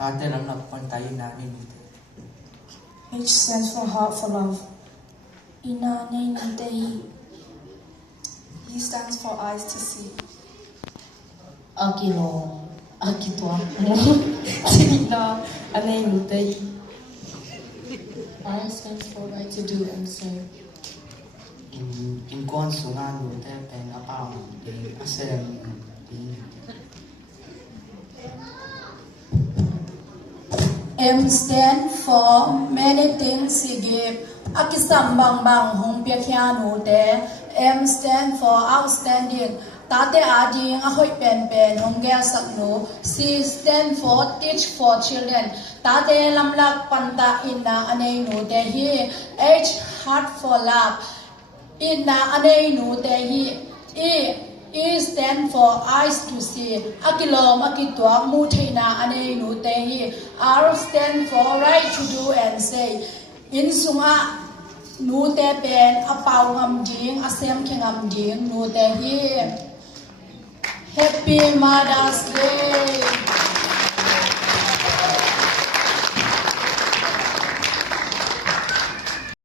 H stands for heart for love. Ina nei ni te hi. E stands for eyes to see. Akino. Akitwa. Tina anei ni te hi. R stands for right to do and say. In con số ngan đủ thế bên áp ao thì asem M stand for many things he gave. Akisam bang bang hong pia kya no te. M stand for outstanding. Tate ading ahoy pen pen hong gaya sak no. C stand for teach for children. Tate lamlak panta inna anay no te hi. H heart for love. Inna anay no te hi. E stand for eyes to see. Akilom akitwa mutina anay no te hi. R stand for right to do and say. In sunga no te pen apaw ngam ding asem khengam ding no te hi. Happy Mother's Day.